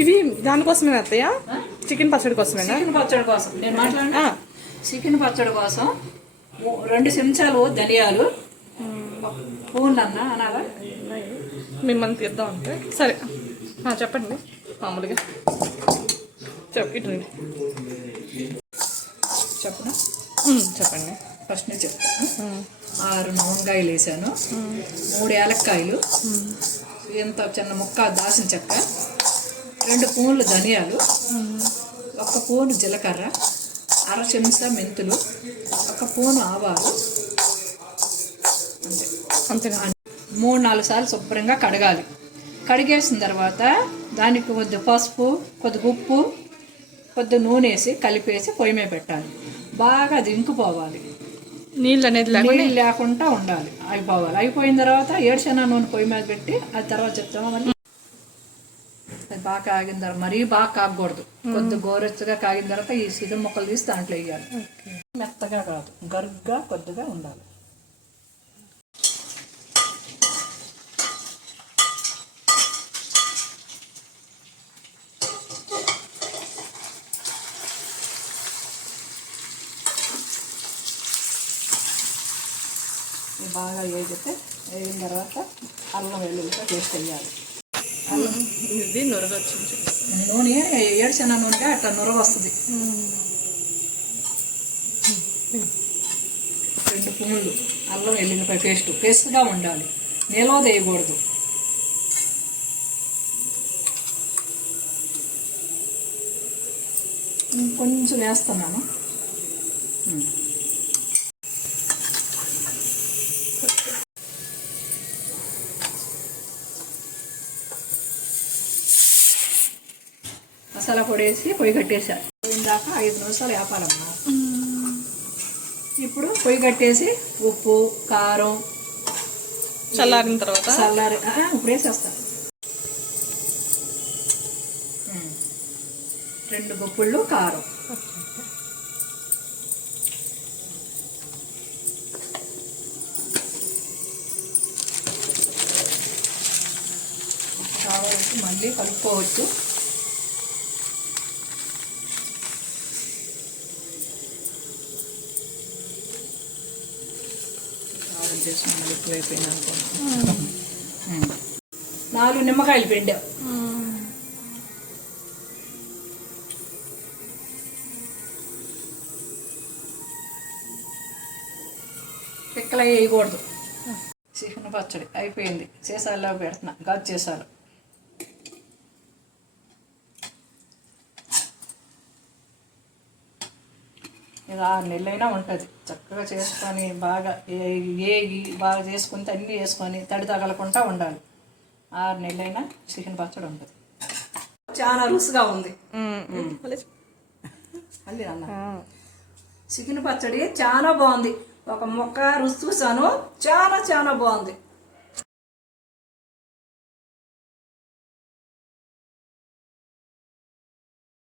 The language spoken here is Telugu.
ఇవి దానికోసమే అత్తయ్య, చికెన్ పచ్చడి కోసమేనా? చికెన్ పచ్చడి కోసం నేను మాట్లాడినా. చికెన్ పచ్చడి కోసం 2 చెంచాలు ధనియాలు, పూలు అనాలా మిమ్మల్ని తీద్దాం అంటే. సరే చెప్పండి మామూలుగా చెప్పండి. చెప్పనా? చెప్పండి. ఫస్ట్ నేను చెప్తాను. 6 లవంగాయలు వేసాను, 3 యాలక్కాయలు, ఎంత చిన్న ముక్క దాసిన చెక్క, 2 పూలు ధనియాలు, 1 పూను జీలకర్ర, 1/2 చెంచా మెంతులు, 1 పూను ఆవాలు, అంతేనా? 3-4 సార్లు శుభ్రంగా కడగాలి. కడిగేసిన తర్వాత దానికి కొద్ది పసుపు, కొద్ది ఉప్పు, కొద్ది నూనె వేసి కలిపేసి పొయ్యి మీద పెట్టాలి. బాగా అది ఇంకిపోవాలి, నీళ్ళు అనేది లేకుండా ఉండాలి, అయిపోవాలి. అయిపోయిన తర్వాత ఏడుశనగ నూనె పొయ్యి మీద పెట్టి అది తర్వాత చెప్తాము. మళ్ళీ అది బాగా కాగిన తర్వాత, మరీ బాగా కాగకూడదు, కొద్ది గోరెచ్చగా కాగిన తర్వాత ఈ చికెన్ ముక్కలు తీసి దాంట్లో వేయాలి. మెత్తగా కాదు, గరుగ్గా కొద్దిగా ఉండాలి. బాగా వేగిన తర్వాత అల్లం వెల్లుల్లిపాయ పేస్ట్ వేయాలి. ఇది నొరగ వచ్చింది. నూనె ఏడుశనగ నూనెగా అట్లా నొరగ వస్తుంది. 2 స్పూన్లు అల్లం వెల్లుల్లిపాయ పేస్ట్గా ఉండాలి, నిలవ వేయకూడదు. కొంచెం వేస్తున్నాను. మసాలా పొడి వేసి పొయ్యి కట్టేసారు. పోయిందాక 5 నిమిషాలు వేపాలమ్మా. ఇప్పుడు పొయ్యి కట్టేసి ఉప్పు, కారం చల్లారిన తర్వాత ఇప్పుడు వేసేస్తాను. 2 గుప్పుళ్ళు కారం, కావాలంటే మళ్ళీ కలుపుకోవచ్చు. ఎక్కువైపోయినా 4 నిమ్మకాయలు పిండాం. పిక్కలు వేయకూడదు. చికెన్ పచ్చడి అయిపోయింది. సీసాల్లో పెడుతున్నా, గాజు సీసాలు. ఇది 6 నెలలైనా ఉంటుంది. చక్కగా చేసుకొని బాగా ఏగి బాగా చేసుకుంటే అన్నీ వేసుకొని తడి తగలకుండా ఉండాలి. 6 నెలలైనా చికెన్ పచ్చడి ఉంటుంది. చాలా రుచిగా ఉంది. చికెన్ పచ్చడి చాలా బాగుంది. ఒక ముక్క రుచి చూసాను, చాలా బాగుంది.